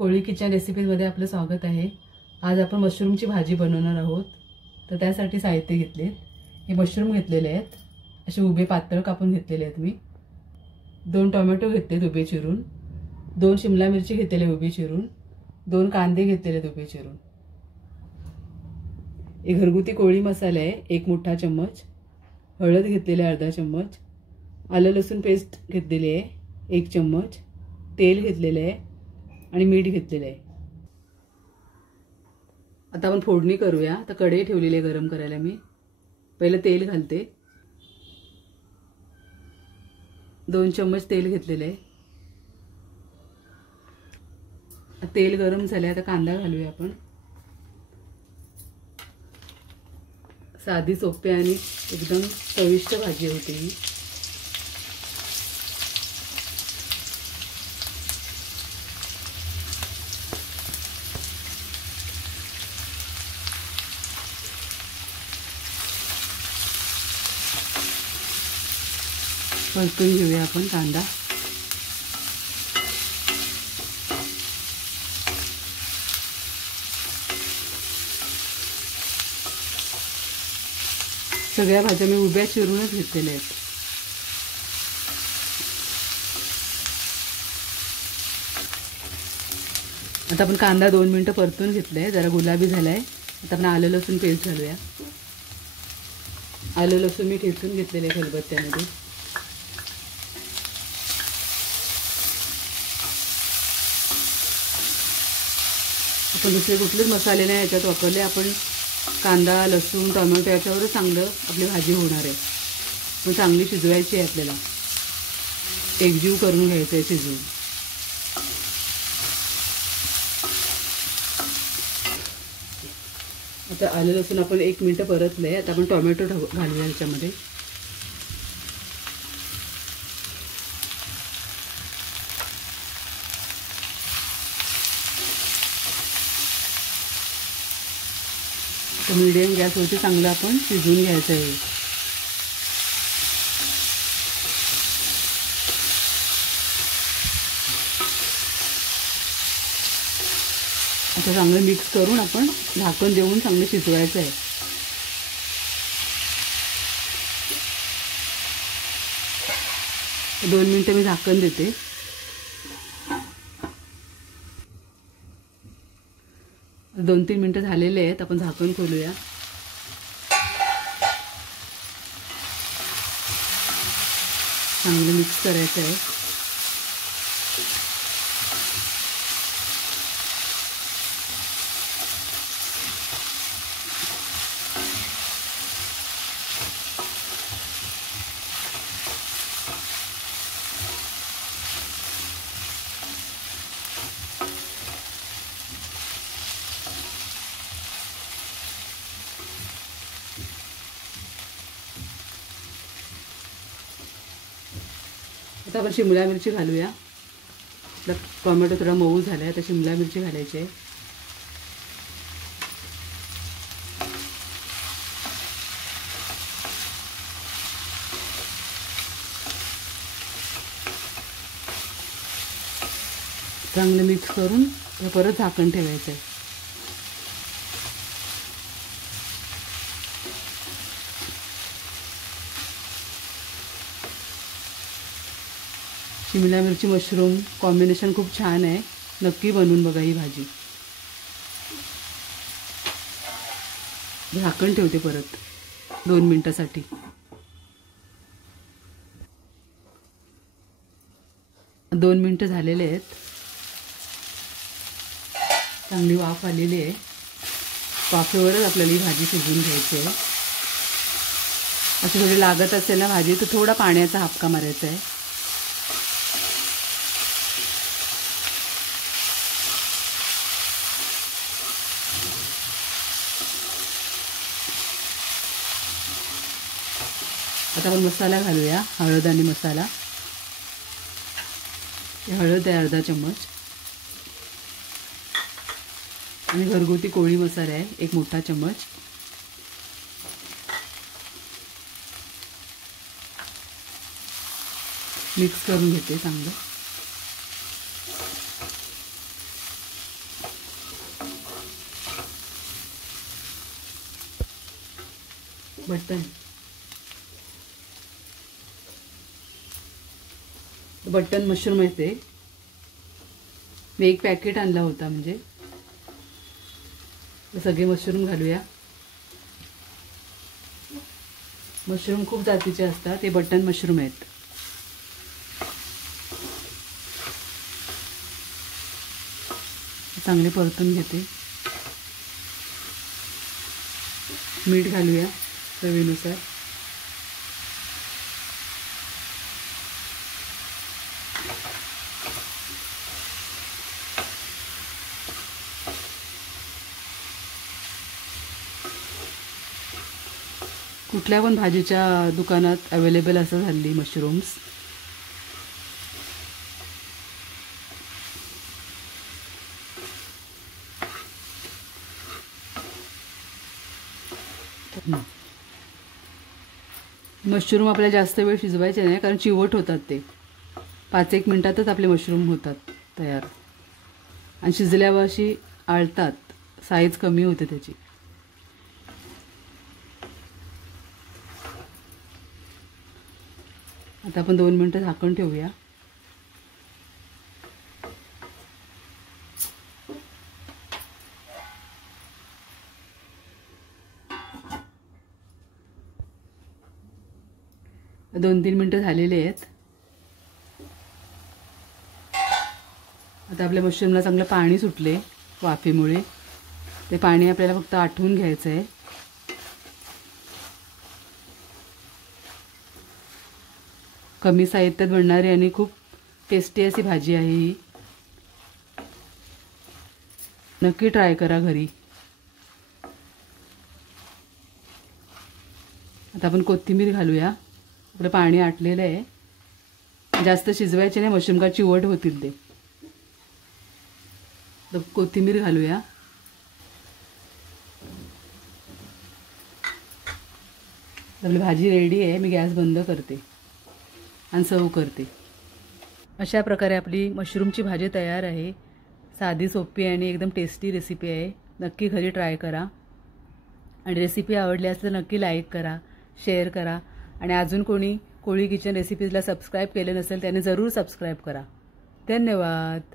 कोळी kitchen रेसिपीजमध्ये आपलं स्वागत आहे। आज आपण मशरूमची भाजी बनवणार आहोत। तर त्यासाठी साहित्य घेतलेत, हे मशरूम घेतलेले आहेत, असे उभे पातळ कापून घेतलेले आहेत मी। 2 टोमॅटो घेतलेत उभे चिरून, 2 शिमला मिरची घेतलेले उभे चिरून, 2 कांदे घेतलेले उभे चिरून। एक घरगुती कोळी मसाला आहे 1 मोठा चम्मच, हळद घेतलेले अर्धा चम्मच, आलं लसूण पेस्ट घेतलेली आहे 1 चम्मच, तेल घेतलेले आहे आणि मीठ घेतलेले आहे। आता आपण फोडणी करूया। तर कढई ठेवलेली आहे गरम करायला मी। पहिले तेल घालते, 2 चम्मच तेल घेतलेले आहे। तेल गरम झाले, आता कांदा घालूया आपण। साधी सोपी आणि एकदम चविष्ट भाजी होते ही। परतून घेऊया आपण कांदा। सगळ्या भाज्या मी उभ्या चिरूनच घेतलेल्या आहेत। आता आपण कांदा 2 मिनिटं परतून घेतलाय, जरा गुलाबी झालाय। आता आपण आलं लसूण पेस्ट घालूया। आलं लसूण मी ठेचून घेतलेले खलबत्त्यामध्ये। आपण दुसरे कुठलेच मसाले नाही याच्यात वापरले। आपण कांदा लसूण टोमॅटो याच्यावरच चांगलं आपली भाजी होणार आहे। पण चांगली शिजवायची आहे आपल्याला, एकजीव करून घ्यायचं आहे शिजवून। आता आलं लसूण आपण 1 मिनिट परतलंय। आता आपण टोमॅटो घालूया याच्यामध्ये। मीडियम गॅसवरती चांगलं आपण शिजवून घ्यायचं आहे। आता चांगलं मिक्स करून आपण झाकण देऊन चांगलं शिजवायचं आहे। 2 मिनिटं मी झाकण देते। 2-3 मिनिटं झालेले आहेत। आपण झाकण खोलूया। चांगलं मिक्स करायचं आहे। आता आपण शिमला मिरची घालूया। आपला टोमॅटो थोडा मऊ झाला आहे, आता शिमला मिरची घालायची आहे। चांगलं मिक्स करून परत झाकण ठेवायचं आहे। शिमला मिरची मशरूम कॉम्बिनेशन खूप छान आहे, नक्की बनवून बघा ही भाजी। झाकण ठेवते परत 2 मिनिटासाठी। दोन मिनिटं झालेले आहेत। चांगली वाफ आलेली आहे। वाफेवरच आपल्याला ही भाजी शिजवून घ्यायची आहे। अशी थोडी लागत असेल ना भाजी तर थोडा पाण्याचा हापका मारायचा आहे। आता आपण मसाला घालूया, हळद आणि मसाला। हळद आहे अर्धा चम्मच आणि घरगुती कोळी मसाला आहे 1 मोठा चम्मच। मिक्स करून घेते चांगलं। बटन मशरूम आहे ते मी एक पॅकेट आणला होता. म्हणजे सगळे मशरूम घालूया. मशरूम खूप जातीचे असतात, हे बटन मशरूम आहेत. चांगले परतून घेते. मीठ घालूया चवीनुसार. कुठल्या पण भाजीच्या दुकानात अवेलेबल असं झाली मशरूम्स. मशरूम आपल्याला जास्त वेळ शिजवायचे नाही, कारण चिवट होतात ते. 5-1 मिनिटातच आपले मशरूम होतात तयार. आणि शिजल्यावर अशी आळतात, साईज कमी होते त्याची. आता आपण 2 मिनिटं झाकण ठेवूया. दोन 3 मिनिटं झालेले आहेत. आता आपल्या मशरूमला चांगलं पाणी सुटले वाफेमुळे. ते पाणी आपल्याला फक्त आटवून घ्यायचं आहे. कमी साहित्यात बनणारी आणि खूप टेस्टी अशी भाजी आहे ही. नक्की ट्राय करा घरी. आता आपण कोथिंबीर घालूया. आपलं पाणी आटलेलं आहे. जास्त शिजवायचे नाही, मशरूम का चिवट होतील ते. तर कोथिंबीर घालूया. आपली भाजी रेडी आहे. मी गॅस बंद करते आणि सर्व करते. अशा प्रकारे आपली मशरूमची भाजी तयार आहे. साधी, सोपी आणि एकदम टेस्टी रेसिपी आहे. नक्की घरी ट्राय करा. आणि रेसिपी आवडली असेल तर नक्की लाईक करा, शेअर करा. आणि अजून कोणी कोळी किचन रेसिपीजला सबस्क्राईब केले नसेल त्याने जरूर सबस्क्राईब करा. धन्यवाद.